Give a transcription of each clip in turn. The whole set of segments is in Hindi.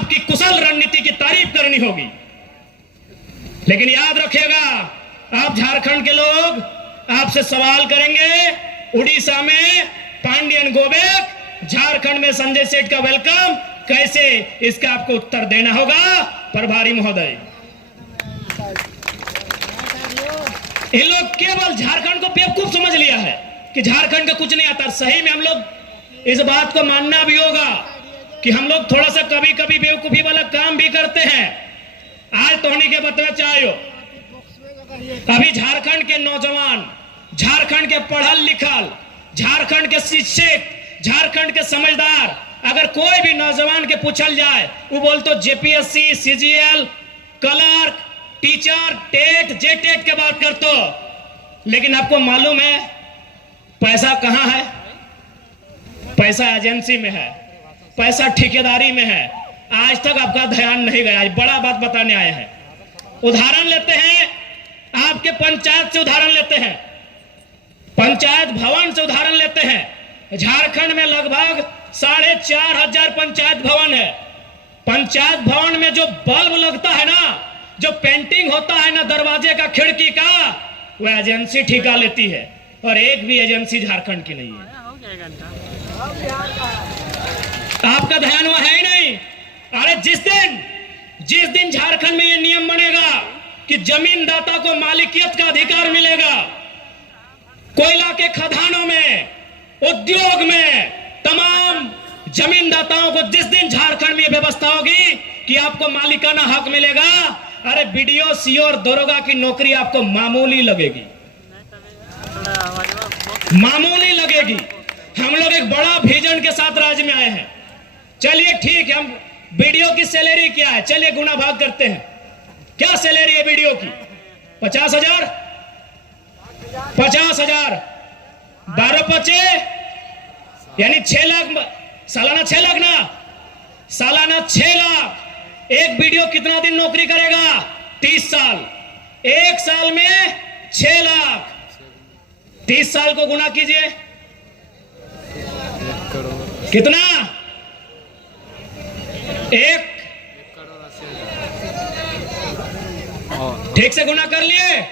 आपकी कुशल रणनीति की तारीफ करनी होगी। लेकिन याद रखिएगा, आप झारखंड के लोग आपसे सवाल करेंगे, उड़ीसा में पांडियन गोबेक, झारखंड में संजय सेठ का वेलकम कैसे, इसका आपको उत्तर देना होगा प्रभारी महोदय। इन लोग केवल झारखंड को बेवकूफ समझ लिया है कि झारखंड का कुछ नहीं आता। सही में हम लोग इस बात को मानना भी होगा कि हम लोग थोड़ा सा कभी कभी बेवकूफी वाला काम भी करते हैं। आज तोहनी के बतवे चाहो, अभी झारखंड के नौजवान, झारखंड के पढ़ल लिखल, झारखंड के शिक्षक, झारखंड के समझदार, अगर कोई भी नौजवान के पूछल जाए, वो बोलते JPSC, CGL, clerk, teacher, TET, JTET के बात करते। लेकिन आपको मालूम है पैसा कहां है? पैसा एजेंसी में है, पैसा ठेकेदारी में है। आज तक आपका ध्यान नहीं गया। आज बड़ा बात बताने आए हैं। उदाहरण लेते हैं, आपके पंचायत से उदाहरण लेते हैं, पंचायत भवन से उदाहरण लेते हैं। झारखंड में लगभग 4,500 पंचायत भवन है। पंचायत भवन में जो बल्ब लगता है ना, जो पेंटिंग होता है ना दरवाजे का, खिड़की का, वह एजेंसी ठेका लेती है। और एक भी एजेंसी झारखंड की नहीं है। आपका ध्यान वह है ही नहीं। अरे जिस दिन झारखंड में यह नियम बनेगा कि जमीनदाता को मालिकियत का अधिकार मिलेगा, कोयला के खदानों में, उद्योग में, तमाम जमीनदाताओं को जिस दिन झारखंड में व्यवस्था होगी कि आपको मालिकाना हक मिलेगा, अरे बीडीओ, सीओ और दरोगा की नौकरी आपको मामूली लगेगी, मामूली लगेगी। हम लोग एक बड़ा विजन के साथ राज्य में आए हैं। चलिए ठीक है, हम बीडीओ की सैलरी क्या है, चलिए गुना भाग करते हैं। क्या सैलरी है बीडीओ की? 50,000, 50,000, 12/5 यानी 6 लाख, सालाना 6 लाख ना, सालाना 6 लाख। एक बीडीओ कितना दिन नौकरी करेगा? 30 साल। एक साल में 6 लाख, 30 साल को गुना कीजिए, कितना? 1 ठीक से गुना कर लिए,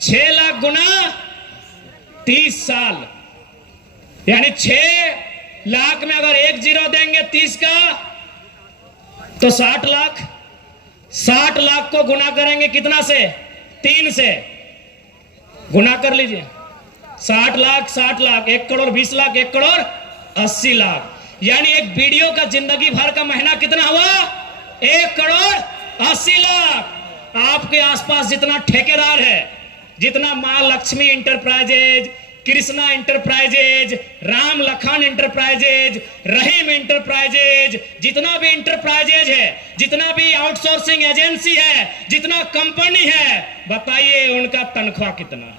6 लाख गुना 30 साल, यानी 6 लाख में अगर 1 जीरो देंगे 30 का तो 60 लाख। 60 लाख को गुना करेंगे कितना से? 3 से गुना कर लीजिए। 60 लाख, 60 लाख, 1 करोड़ 20 लाख, 1 करोड़ 80 लाख, यानी एक बीडीओ का जिंदगी भर का महीना कितना हुआ? 1 करोड़ 80 लाख। आपके आसपास जितना ठेकेदार है, जितना Maa Lakshmi enterprises, Krishna enterprises, Ram Lakhan enterprises, Rahim enterprises, जितना भी इंटरप्राइजेज है, जितना भी आउटसोर्सिंग एजेंसी है, जितना कंपनी है, बताइए उनका तनख्वाह कितना है?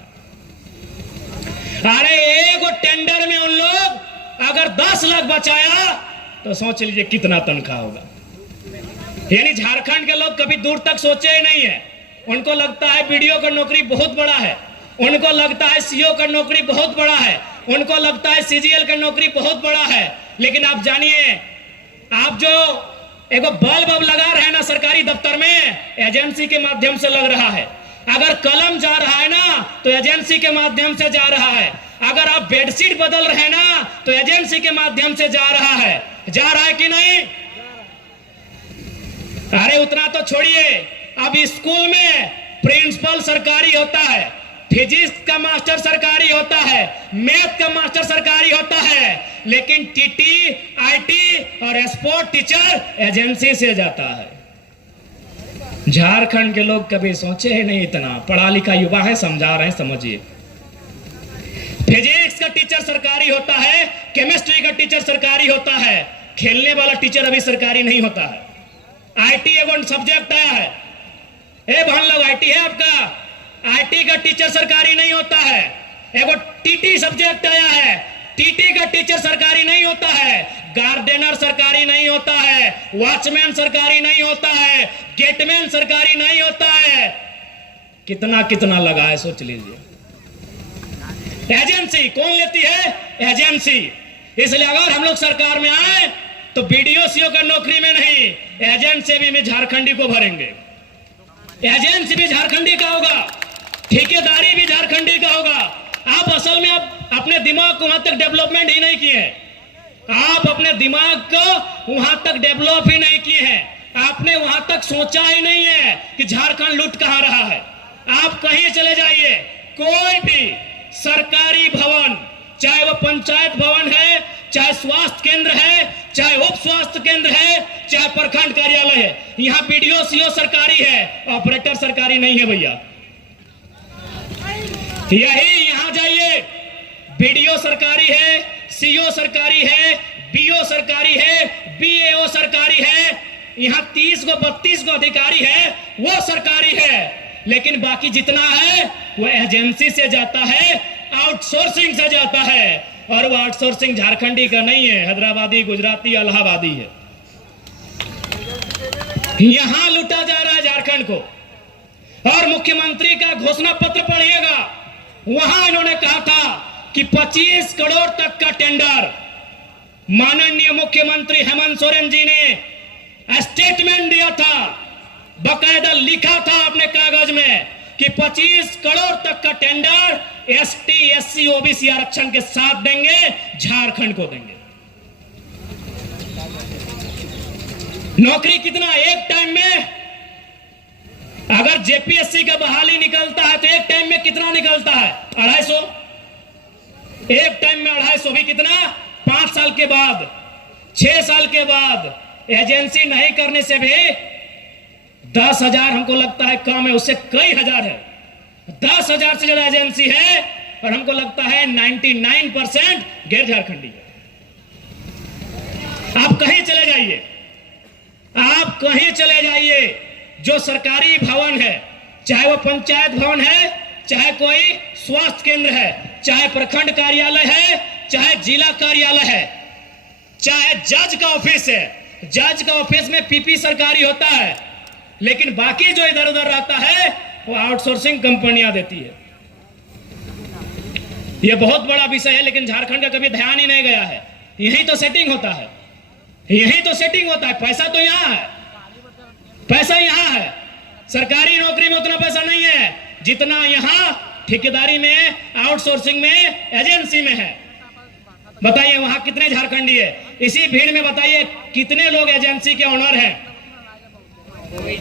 अरे एक टेंडर में उन लोग अगर 10 लाख बचाया तो सोच लीजिए कितना तनख्वाह होगा। यानी झारखंड के लोग कभी दूर तक सोचे ही नहीं है। उनको लगता है बीडीओ का नौकरी बहुत बड़ा है, उनको लगता है सीओ का नौकरी बहुत बड़ा है, उनको लगता है सीजीएल का नौकरी बहुत बड़ा है। लेकिन आप जानिए, आप जो एक बल्ब लगा रहे हैं ना सरकारी दफ्तर में, एजेंसी के माध्यम से लग रहा है। अगर कलम जा रहा है ना तो एजेंसी के माध्यम से जा रहा है। अगर आप बेडशीट बदल रहे हैं ना तो एजेंसी के माध्यम से जा रहा है। जा रहा है कि नहीं? अरे उतना तो छोड़िए, अब स्कूल में प्रिंसिपल सरकारी होता है, फिजिक्स का मास्टर सरकारी होता है, मैथ का मास्टर सरकारी होता है, लेकिन टीटी, आईटी और स्पोर्ट टीचर एजेंसी से जाता है। झारखंड के लोग कभी सोचे ही नहीं, इतना पढ़ा लिखा युवा है, समझा रहे हैं, समझिए। फिजिक्स का टीचर सरकारी होता है, केमिस्ट्री का टीचर सरकारी होता है, खेलने वाला टीचर अभी सरकारी नहीं होता है। आईटी एगो सब्जेक्ट आया है, ए बहन लोग आईटी है आपका, आईटी का टीचर सरकारी नहीं होता है। एगो टीटी सब्जेक्ट आया है, टीटी का टीचर सरकारी नहीं होता है, गार्डनर सरकारी नहीं होता है, वॉचमैन सरकारी नहीं होता है, गेटमैन सरकारी नहीं होता है। कितना कितना लगा है सोच लीजिए। एजेंसी कौन लेती है? एजेंसी। इसलिए अगर हम लोग सरकार में आए तो बीडीओ सीओ का नौकरी में नहीं, एजेंट से भी झारखंडी को भरेंगे। एजेंट भी झारखंडी का होगा, ठेकेदारी भी झारखंडी का होगा। आप असल में आप अपने दिमाग को वहां तक डेवलपमेंट ही नहीं किए हैं, आप अपने दिमाग को वहां तक डेवलप ही नहीं किए हैं, आपने वहां तक सोचा ही नहीं है कि झारखंड लूट कहां रहा है। आप कहीं चले जाइए, कोई भी सरकारी भवन, चाहे वो पंचायत भवन है, चाहे स्वास्थ्य केंद्र है, चाहे उप स्वास्थ्य केंद्र है, चाहे प्रखंड कार्यालय है, यहाँ बीडीओ सीओ सरकारी है, ऑपरेटर सरकारी नहीं है भैया। यही यहाँ जाइए, बीडीओ सरकारी है, सीओ सरकारी है, बीओ सरकारी है, बीएओ सरकारी है, यहाँ 30 को 32 को अधिकारी है, वो सरकारी है। लेकिन बाकी जितना है वो एजेंसी से जाता है, आउटसोर्सिंग से जाता है, और वो आउटसोर्सिंग झारखंडी का नहीं है, हैदराबादी, गुजराती, इलाहाबादी है। यहां लूटा जा रहा है झारखंड को। और मुख्यमंत्री का घोषणा पत्र पढ़िएगा, वहां इन्होंने कहा था कि 25 करोड़ तक का टेंडर, माननीय मुख्यमंत्री हेमंत सोरेन जी ने स्टेटमेंट दिया था, बकायदा लिखा था अपने कागज में कि 25 करोड़ तक का टेंडर एसटी, एससी, ओबीसी आरक्षण के साथ देंगे, झारखंड को देंगे। नौकरी कितना एक टाइम में, अगर जेपीएससी का बहाली निकलता है तो एक टाइम में कितना निकलता है? 250। एक टाइम में 250 भी कितना? 5 साल के बाद, 6 साल के बाद एजेंसी नहीं करने से भी 10,000 हमको लगता है कम है, उससे कई हजार है। 10,000 से ज्यादा एजेंसी है, और हमको लगता है 99% गैर झारखंडी है। आप कहीं चले जाइए, आप कहीं चले जाइए, जो सरकारी भवन है, चाहे वो पंचायत भवन है, चाहे कोई स्वास्थ्य केंद्र है, चाहे प्रखंड कार्यालय है, चाहे जिला कार्यालय है, चाहे जज का ऑफिस है, जज का ऑफिस में पीपी सरकारी होता है, लेकिन बाकी जो इधर उधर रहता है वो आउटसोर्सिंग कंपनियां देती है। यह बहुत बड़ा विषय है, लेकिन झारखंड का कभी ध्यान ही नहीं गया है। यही तो सेटिंग होता है, यही तो सेटिंग होता है। पैसा तो यहां है, पैसा यहां है। सरकारी नौकरी में उतना पैसा नहीं है जितना यहां ठेकेदारी में, आउटसोर्सिंग में, एजेंसी में है। बताइए वहां कितने झारखंडी है? इसी भीड़ में बताइए कितने लोग एजेंसी के ओनर हैं?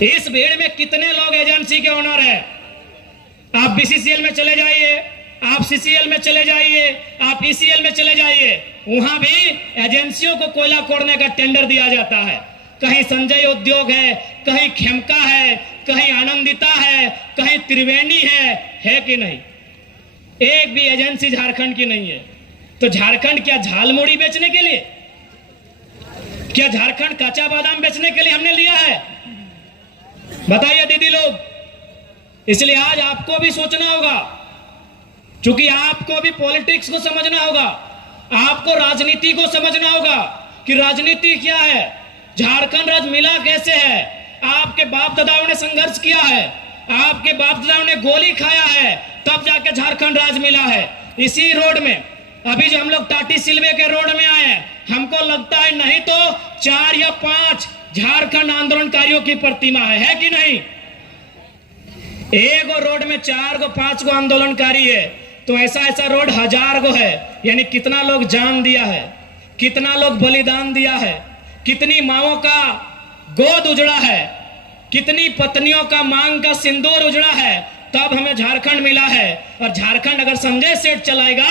इस भीड़ में कितने लोग एजेंसी के ओनर हैं? आप बीसीसीएल में चले जाइए, आप सीसीएल में चले जाइए, आप ईसीएल में चले जाइए, वहां भी एजेंसियों को कोयला कोड़ने का टेंडर दिया जाता है। कहीं संजय उद्योग है, कहीं खेमका है, कहीं आनंदिता है, कहीं त्रिवेणी है कि नहीं? एक भी एजेंसी झारखंड की नहीं है। तो झारखंड क्या झालमुड़ी बेचने के लिए, क्या झारखंड कच्चा बादाम बेचने के लिए हमने लिया है? बताइए दीदी लोग। इसलिए आज आपको भी सोचना होगा, क्योंकि आपको भी पॉलिटिक्स को समझना होगा, आपको राजनीति को समझना होगा कि राजनीति क्या है, झारखंड राज्य मिला कैसे है। आपके बाप दादाओं ने संघर्ष किया है, आपके बाप दादाओं ने गोली खाया है, तब जाके झारखंड राज्य मिला है। इसी रोड में अभी जो हम लोग टाटी सिलवे के रोड में आए हैं, हमको लगता है नहीं तो 4 या 5 झारखंड आंदोलनकारियों की प्रतिमा है कि नहीं? एक रोड में 4 को 5 को आंदोलनकारी है, तो ऐसा रोड 1000 को है। यानी कितना लोग जान दिया है, कितना लोग बलिदान दिया है, कितनी माओं का गोद उजड़ा है, कितनी पत्नियों का मांग का सिंदूर उजड़ा है, तब हमें झारखंड मिला है। और झारखंड अगर संजय सेठ चलाएगा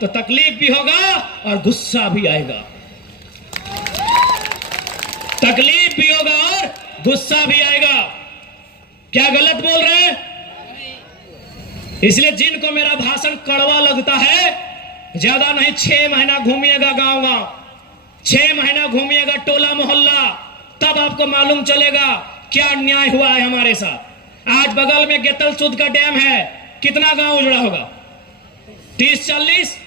तो तकलीफ भी होगा और गुस्सा भी आएगा, तकलीफ भी होगा और गुस्सा भी आएगा। क्या गलत बोल रहे हैं? इसलिए जिनको मेरा भाषण कड़वा लगता है, ज्यादा नहीं 6 महीना घूमिएगा गांव-गांव, 6 महीना घूमिएगा टोला मोहल्ला, तब आपको मालूम चलेगा क्या अन्याय हुआ है हमारे साथ। आज बगल में गेतल सूद का डैम है, कितना गांव उजड़ा होगा? 30-40।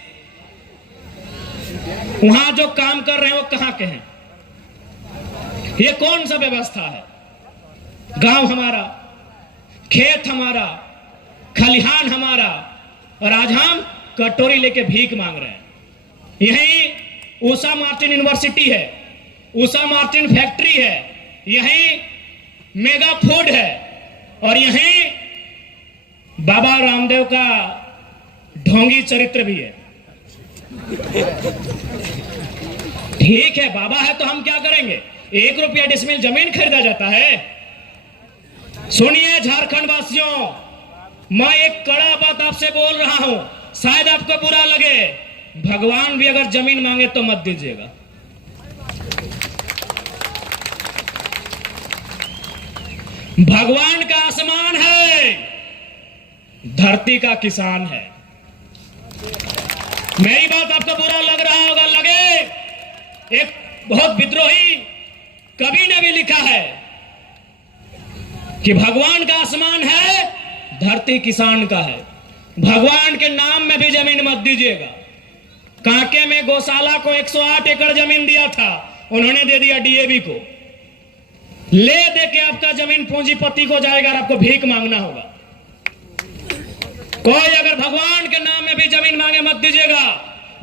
वहां जो काम कर रहे हैं वो कहां के हैं? ये कौन सा व्यवस्था है? गांव हमारा, खेत हमारा, खलिहान हमारा, और आज हम कटोरी लेके भीख मांग रहे हैं। यही उषा मार्टिन यूनिवर्सिटी है, उषा मार्टिन फैक्ट्री है, यहीं मेगा फूड है और यहीं बाबा रामदेव का ढोंगी चरित्र भी है। ठीक है, बाबा है तो हम क्या करेंगे? 1 रुपया डिसमिल जमीन खरीदा जाता है। सुनिए झारखंड वासियों, मैं एक कड़ा बात आपसे बोल रहा हूं, शायद आपको बुरा लगे, भगवान भी अगर जमीन मांगे तो मत दीजिएगा। भगवान का आसमान है, धरती का किसान है। मेरी बात आपको बुरा लग रहा होगा, लगे। एक बहुत विद्रोही कवि ने भी लिखा है कि भगवान का आसमान है, धरती किसान का है। भगवान के नाम में भी जमीन मत दीजिएगा। कांके में गौशाला को 108 एकड़ जमीन दिया था, उन्होंने दे दिया डीएवी को। ले दे के आपका जमीन पूंजीपति को जाएगा और आपको भीख मांगना होगा। कोई अगर भगवान के नाम में भी जमीन मांगे मत दीजिएगा।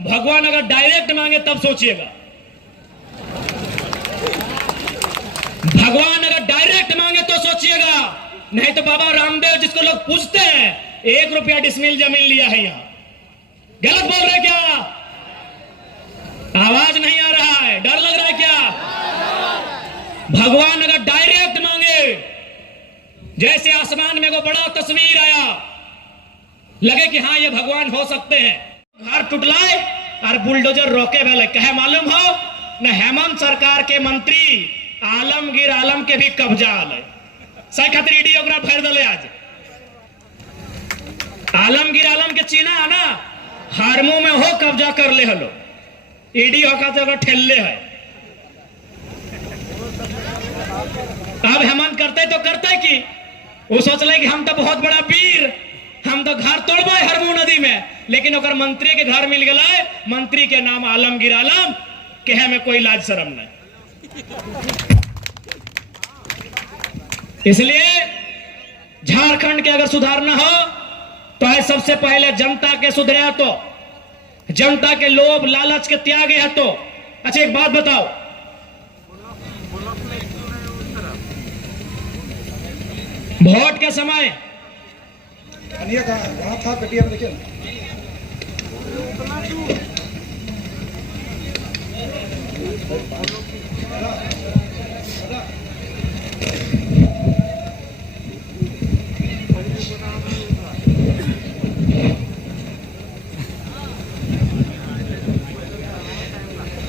भगवान अगर डायरेक्ट मांगे तब सोचिएगा। भगवान अगर डायरेक्ट मांगे तो सोचिएगा, नहीं तो बाबा रामदेव जिसको लोग पूछते हैं 1 रुपया डिसमिल जमीन लिया है, यहां गलत बोल रहे क्या? आवाज नहीं आ रहा है, डर लग रहा है क्या? भगवान अगर डायरेक्ट मांगे, जैसे आसमान में को बड़ा तस्वीर आया, लगे कि हाँ ये भगवान हो सकते हैं। घर टुटलाए और बुलडोजर रोके वाले कहे मालूम हो न, हेमंत सरकार के मंत्री आलमगीर आलम के भी कब्जा आले खातिर ईडियोग्राफ भर दले। आज आलमगीर आलम के चीना है ना, हारमो में हो कब्जा कर ले हलो, ईडी होका तो ठेलले है। अब हेमंत करते तो करते कि वो सोच ले कि हम तो बहुत बड़ा वीर, हम तो घर तोड़बे हरमू नदी में, लेकिन अगर मंत्री के घर मिल गए, मंत्री के नाम आलमगीर आलम, कहे में कोई लाज शर्म नहीं। इसलिए झारखंड के अगर सुधारना हो तो है सबसे पहले जनता के सुधरे तो, जनता के लोभ लालच के त्यागे है तो। अच्छा एक बात बताओ, वोट के समय वहां था कटिया में, देखिए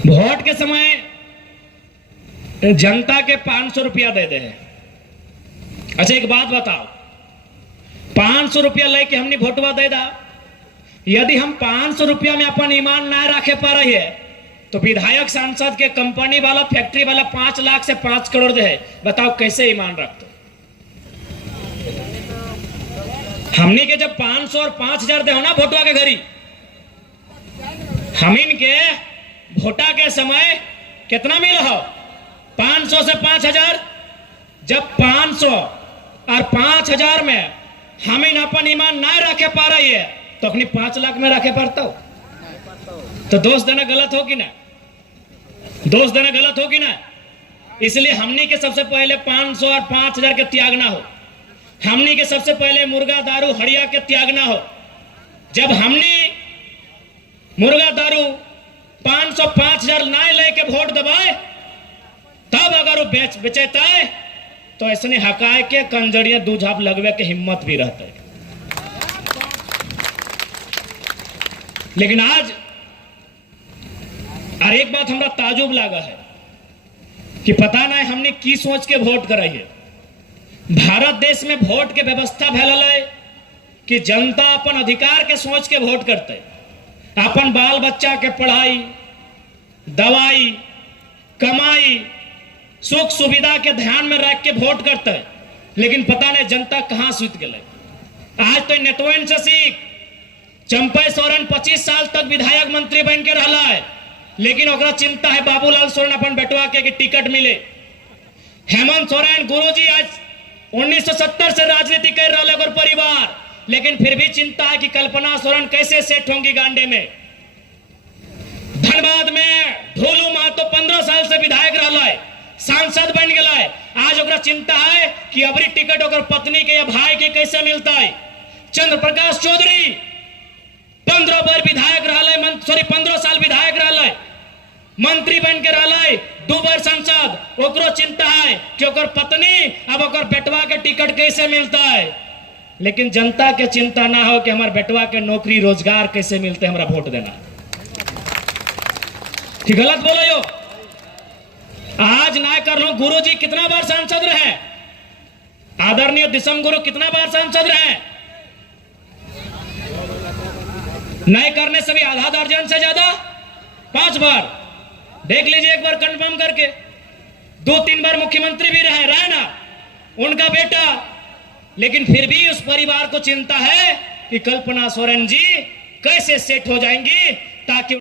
वोट के समय जनता के 500 रुपया दे दे। अच्छा एक बात बताओ, 500 रुपया लेके हमने वोटवा दे दा, यदि हम 500 रुपया में अपन ईमान ना रखे पा रहे है तो विधायक सांसद के कंपनी वाला फैक्ट्री वाला 5 लाख से 5 करोड़ दे, बताओ कैसे ईमान रखते? हमने के जब 500 और 5000 दे हो ना वोटवा के घरी, हम इनके वोटा के समय कितना मिल हो? 500 से 5000। जब 500 और 5000 में हम इन अपन ईमान ना रखे पा रही है तो अपनी 5 लाख में रखे पड़ता हो, तो दोष देना गलत हो कि ना? दोष देना गलत हो कि ना? इसलिए हमने के सबसे पहले 500 और 5000 के त्यागना हो। हमने के सबसे पहले मुर्गा दारू हड़िया के त्यागना हो। जब हमने मुर्गा दारू 500 5000 ना लेके वोट दबाए, तब अगर वो बेचता है तो ऐसे हकाए के कंजड़िया दूझाप लगवे के हिम्मत भी रहता है। लेकिन आज और एक बात हमरा ताजुब लगा है कि पता नहीं हमने की सोच के वोट कराई है। भारत देश में वोट के व्यवस्था फैलल है कि जनता अपन अधिकार के सोच के वोट करते, अपन बाल बच्चा के पढ़ाई, दवाई, कमाई, सुख सुविधा के ध्यान में रख के वोट करते है। लेकिन पता नहीं जनता कहां सुत गए। आज तो नेतवन से सीख, चंपई सोरेन 25 साल तक विधायक मंत्री बन के रहा है, लेकिन ओकरा चिंता है बाबूलाल सोरेन अपन बेटवा के टिकट मिले। हेमंत सोरेन गुरुजी आज 1970 से राजनीति कर रहा है परिवार, लेकिन फिर भी चिंता है कि कल्पना सोरेन कैसे सेट होंगी गांडे में। धनबाद में ढोलू महतो 15 साल से विधायक रहा है, सांसद बन गया है। आज ओकरा चिंता है कि अबरी टिकट ओकर पत्नी के या भाई के कैसे मिलता है। चंद्र प्रकाश चौधरी 15 बार विधायक रहा है, 15 साल विधायक रहा है, मंत्री बन के रहा है, 2 बार सांसद। ओकरो चिंता है कि ओकर पत्नी अब ओकर बेटवा के टिकट कैसे मिलता है। लेकिन जनता के चिंता ना हो कि हमारे बेटवा के नौकरी रोजगार कैसे मिलते, हमरा वोट देना। कि गलत बोलो यो। आज ना कर लो, गुरु जी कितना बार सांसद रहे, आदरणीय दिसम गुरु कितना बार सांसद रहे, नए करने से भी आधा दर्जन से ज्यादा 5 बार। देख लीजिए एक बार कंफर्म करके, 2-3 बार मुख्यमंत्री भी रहे ना उनका बेटा। लेकिन फिर भी उस परिवार को चिंता है कि कल्पना सोरेन जी कैसे सेट हो जाएंगी, ताकि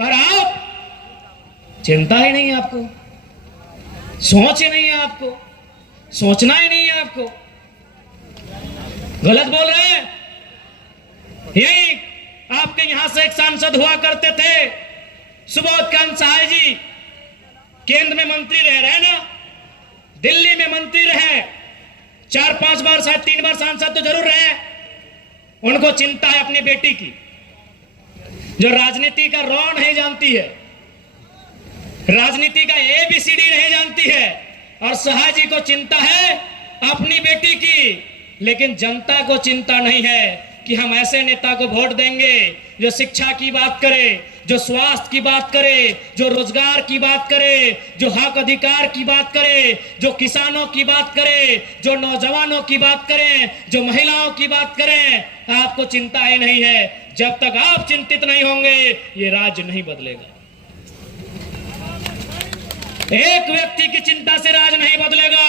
और आप चिंता ही नहीं है, आपको सोच ही नहीं है, आपको सोचना ही नहीं है आपको। गलत बोल रहे हैं। यही आपके यहां से एक सांसद हुआ करते थे सुबोध कांत सहाय जी, केंद्र में मंत्री रहे ना, दिल्ली में मंत्री रहे, 4-5 बार शायद 3 बार सांसद तो जरूर रहे। उनको चिंता है अपनी बेटी की, जो राजनीति का रॉ नहीं जानती है, राजनीति का ABCD नहीं जानती है, और सहाय जी को चिंता है अपनी बेटी की। लेकिन जनता को चिंता नहीं है कि हम ऐसे नेता को वोट देंगे जो शिक्षा की बात करे, जो स्वास्थ्य की बात करे, जो रोजगार की बात करे, जो हक अधिकार की बात करे, जो किसानों की बात करे, जो नौजवानों की बात करें, जो महिलाओं की बात करें। आपको चिंता ही नहीं है। जब तक आप चिंतित नहीं होंगे ये राज्य नहीं बदलेगा। एक व्यक्ति की चिंता से राज नहीं बदलेगा।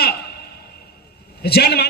जन